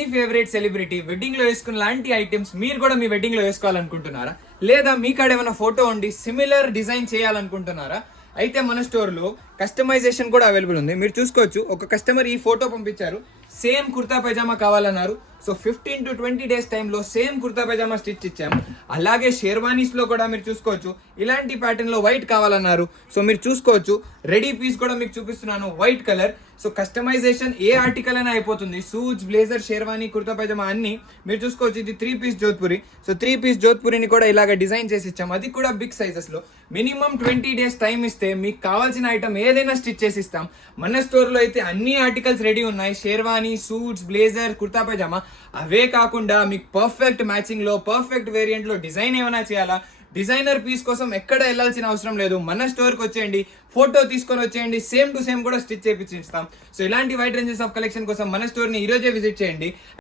మీ favourite celebrity wedding లో వేసుకున్న లాంటి ఐటమ్స్ మీరు కూడా మీ వెడ్డింగ్ లో వేసుకోవాలనుకుంటున్నారా? లేదా మీ కాడ ఏమైనా ఫోటో ఉండి సిమిలర్ డిజైన్ చేయాలనుకుంటున్నారా? అయితే మన స్టోర్ లో కస్టమైజేషన్ కూడా అవైలబుల్ ఉంది. మీరు చూసుకోవచ్చు, ఒక కస్టమర్ ఈ ఫోటో పంపించారు, సేమ్ కుర్తా పైజామా కావాలన్నారు. సో 15 to 20 డేస్ టైంలో సేమ్ కుర్తా పైజామా స్టిచ్ ఇచ్చాము. అలాగే షేర్వానీస్ లో కూడా మీరు చూసుకోవచ్చు, ఇలాంటి ప్యాటర్న్ లో వైట్ కావాలన్నారు. సో మీరు చూసుకోవచ్చు, రెడీ పీస్ కూడా మీకు చూపిస్తున్నాను, వైట్ కలర్. సో కస్టమైజేషన్ ఏ ఆర్టికల్ అయినా అయిపోతుంది. సూట్స్, బ్లేజర్, షేర్వానీ, కుర్తా పైజామా అన్ని మీరు చూసుకోవచ్చు. ఇది 3 పీస్ జోధ్పురి. సో 3 పీస్ జోధ్పురిని కూడా ఇలాగ డిజైన్ చేసి ఇచ్చాము, అది కూడా బిగ్ సైజెస్ లో. మినిమం 20 డేస్ టైం ఇస్తే మీకు కావాల్సిన ఐటమ్ ఏదైనా స్టిచ్ చేసి ఇస్తాం. మన స్టోర్ లో అయితే అన్ని ఆర్టికల్స్ రెడీ ఉన్నాయి. Sherwani, suits, blazer, kurta pyjama. అవే కాకుండా మీకు పర్ఫెక్ట్ మ్యాచింగ్ లో, పర్ఫెక్ట్ వేరియంట్ లో డిజైన్ ఏమైనా చేయాలా, డిజైనర్ పీస్ కోసం ఎక్కడ వెళ్ళాల్సిన అవసరం లేదు. మన స్టోర్ కి వచ్చేయండి, ఫోటో తీసుకొని వచ్చేయండి, సేమ్ టు సేమ్ కూడా స్టిచ్ చేయించి ఇస్తాం. సో ఇలాంటి వైడ్ రేంజెస్ ఆఫ్ కలెక్షన్ కోసం మన స్టోర్ ని ఈ రోజే విజిట్ చేయండి.